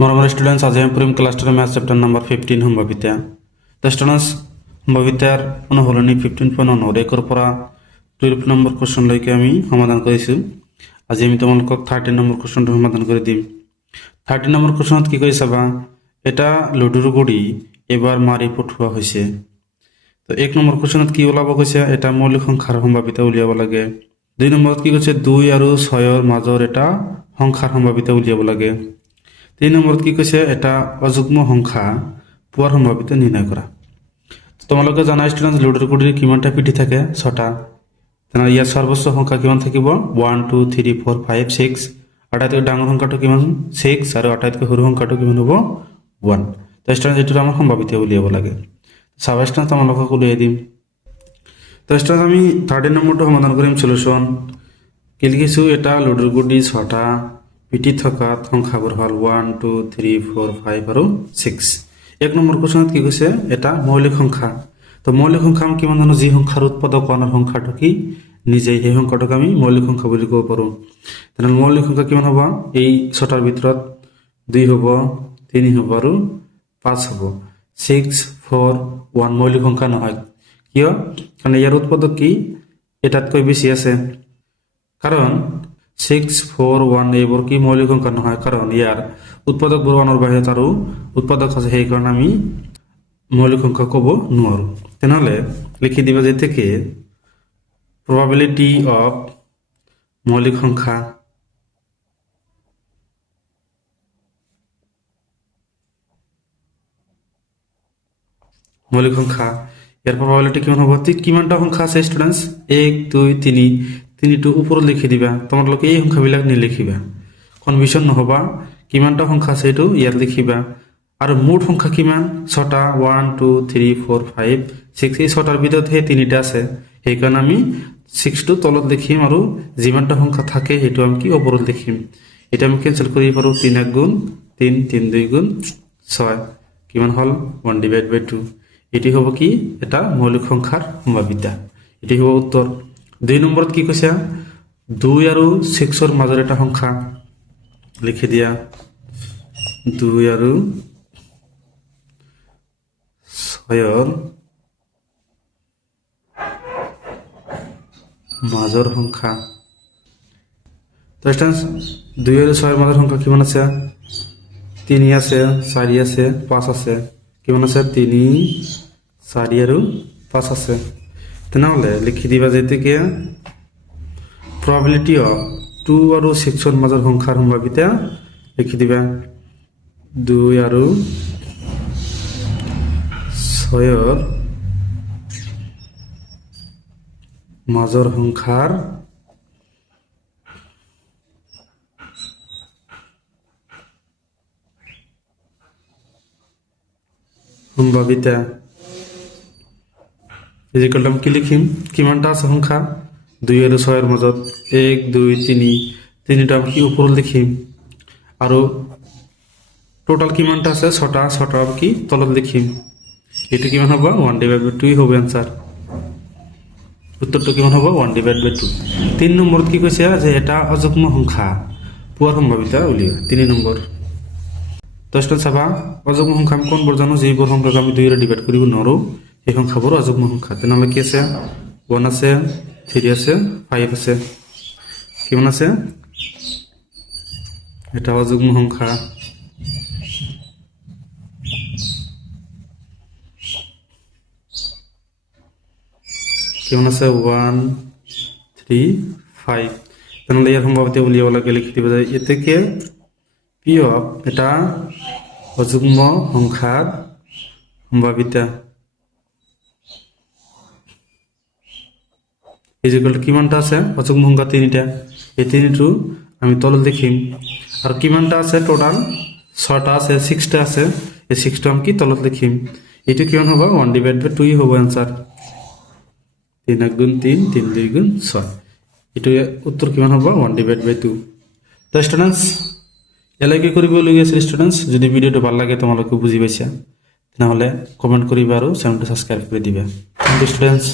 মৰমৰ ষ্টুডেণ্টছ আজি আমি পঢ়িম ক্লাছ 10 মেথছ চেপ্টাৰ নম্বৰ 15 সম্ভাৱিতা। ষ্টুডেণ্টছ সম্ভাৱিতাৰ অনুসৰণি 15.9 1 পৰা 12 নম্বৰ কোৱেশ্যনলৈকে আমি সমাধান কৰিছোঁ। আজি আমি তোমালোকক 13 নম্বৰ কোৱেশ্যনটো সমাধান কৰি দিম। 13 নম্বৰ কোৱেশ্যনত কি কৈছে চাবা, এটা লুডুৰ গুটি এবাৰ মাৰি পঠোৱা হৈছে। তো 1 নম্বৰ কোৱেশ্যনত কি ওলাব কৈছে, এটা মৌলিক সংখ্যাৰ সম্ভাৱিতা উলিয়াব লাগে। 2 নম্বৰত কি কৈছে, 2 আৰু 6ৰ মাজৰ এটা সংখ্যাৰ সম্ভাৱিতা উলিয়াব লাগে। 3 নম্বৰত কি কৈছে, এটা অযুগ্ম সংখ্যা পোৱাৰ সম্ভাৱিতা নিৰ্ণয় কৰা। তোমালোকে জানা ষ্টুডেণ্টছ লুডুৰ গুটিৰ কিমানটা পিঠি থাকে, 6টা। তেনেহ'লে ইয়াৰ সৰ্বোচ্চ সংখ্যা কিমান থাকিব, 1 2 3 4 5 6। আটাইতকৈ ডাঙৰ সংখ্যাটো কিমান, 6, আৰু আটাইতকৈ সৰু সংখ্যাটো কিমান হ'ব, 1। তো ষ্টুডেণ্টছ এইটোৰ আমাৰ সম্ভাৱিতা উলিয়াব লাগে। চাবা ষ্টুডেণ্টছ তোমালোকক উলিয়াই দিম। তো ষ্টুডেণ্টছ আমি 13 নম্বৰটো সমাধান কৰিম। সলিউশ্যন কি লিখিছোঁ, এটা লুডুৰ গুটি 6টা পিঠি থকাত সংখ্যাবোৰ হ'ল 1 2 3 4 5 আৰু 6। 1 নম্বৰ কোৱেশ্যনত কি কৈছে, এটা মৌলিক সংখ্যা। তো মৌলিক সংখ্যা আমি কিমান জানো, যি সংখ্যাৰ উৎপাদক ওৱানৰ সংখ্যাটো কি নিজেই, সেই সংখ্যাটোক আমি মৌলিক সংখ্যা বুলি ক'ব পাৰোঁ। তেনেহ'লে মৌলিক সংখ্যা কিমান হ'ব, এই 6টাৰ ভিতৰত 2 হ'ব, 3 হ'ব আৰু 5 হ'ব। 6 4 1 মৌলিক সংখ্যা নহয়। কিয়, কাৰণ ইয়াৰ উৎপাদক কি এটাতকৈ বেছি আছে। কাৰণ 6 4 1 এইবোৰ কি মৌলিক সংখ্যা নহয়, কাৰণ ইয়াৰ উৎপাদকবোৰ 1ৰ বাহিৰত আৰু উৎপাদক আছে, সেইকাৰণে আমি মৌলিক সংখ্যা ক'ব নোৱাৰোঁ। তেনেহ'লে লিখি দিবা যে থেকে probability of মৌলিক সংখ্যা ইয়াৰ probability কিমান হ'ব, কিমানটা সংখ্যা আছে ষ্টুডেণ্টছ, 1 2 3 তিনিটো ওপৰত লিখি দিবা। তোমালোকে এই সংখ্যাবিলাক নিলিখিবা, কনফিউশ্যন নহ'বা। কিমানটা সংখ্যা আছে এইটো ইয়াত লিখিবা। আৰু মুঠ সংখ্যা কিমান, 6টা, 1 2 3 4 5 6। এই 6টাৰ ভিতৰত সেই 3টা আছে, সেইকাৰণে আমি 6টো তলত লিখিম, আৰু যিমানটা সংখ্যা থাকে সেইটো আমি কি ওপৰত লিখিম। এটা আমি কেঞ্চেল কৰিব পাৰোঁ, 3 1 গুণ 3 3 2 গুণ 6 কিমান হ'ল, 1/2। এটি হ'ব কি এটা মৌলিক সংখ্যাৰ সম্ভাৱিতা। এটি হ'ব উত্তৰ। 2 নম্বৰত কি কৈছে, 2 আৰু 6ৰ মাজৰ এটা সংখ্যা লিখি দিয়া। 2 আৰু 6ৰ মাজৰ সংখ্যা। তো ষ্টুডেণ্টছ 2 আৰু 6ৰ মাজৰ সংখ্যা কিমান আছে, 3 আছে, 4 আছে, 5 আছে। কিমান আছে, 3 4 আৰু 5 আছে। তেনেহ'লে লিখি দিবা যেতিয়াকে probability of 2 আৰু 6ৰ মাজৰ সংখ্যাৰ সম্ভাৱিতা লিখি দিবা। 2 আৰু 6ৰ মাজৰ সংখ্যাৰ সম্ভাৱিতা ইজিকেল টু কি লিখিম, কিমানটা আছে সংখ্যা 2 আৰু 6ৰ মাজত, 1 2 3 তিনিটা আমি কি ওপৰত লিখিম, আৰু টোটাল কিমানটা আছে 6টা, 6টা কি তলত লিখিম। এইটো কিমান হ'ব, 1/2 হ'ব এনসার। উত্তৰটো কিমান হ'ব, 1/2। 3 নম্বৰত কি কৈছে, যে এটা অযুগ্ম সংখ্যা পোৱাৰ সম্ভাৱিতা উলিওৱা। 3 নম্বৰ দহটা চাবা, অযুগ্ম সংখ্যা আমি কোনবোৰ জানো, যিবোৰ সংখ্যাক আমি 2ৰে ডিভাইড কৰিব নোৱাৰোঁ সেই সংখ্যাবোৰ অযুগ্ম সংখ্যা। তেনেহ'লে কি আছে, 1 আছে, 3 আছে, 5 আছে। কিমান আছে, এটা অযুগ্ম সংখ্যা। কিমান আছে, 1 3 5। তেনেহ'লে ইয়াৰ সম্ভাৱিতা উলিয়াব লাগে, লিখি দিব যায় এতেকে পি অফ এটা অযুগ্ম সংখ্যাৰ সম্ভাৱিতা ইজিকেল টু কিমানটা আছে, অযুগ্ম সংখ্যা 3টা, এই 3টো আমি তলত লিখিম। আৰু কিমানটা আছে, টোটাল 6টা আছে, 6টা আছে, এই 6টো আমি কি তলত লিখিম। এইটো কিমান হ'ব, 1/2 হ'ব এনসার। 3 1 গুণ 3 3 2 গুণ 6। এইটো উত্তৰ কিমান হ'ব, 1/2। তো ষ্টুডেণ্টছ এলৈকে কৰিবলগীয়া আছিল ষ্টুডেণ্টছ। যদি ভিডিঅ'টো ভাল লাগে, তোমালোকে বুজি পাইছা, তেনেহ'লে কমেণ্ট কৰিবা আৰু চেনেলটো ছাবস্ক্ৰাইব কৰি দিবা। Thank you students.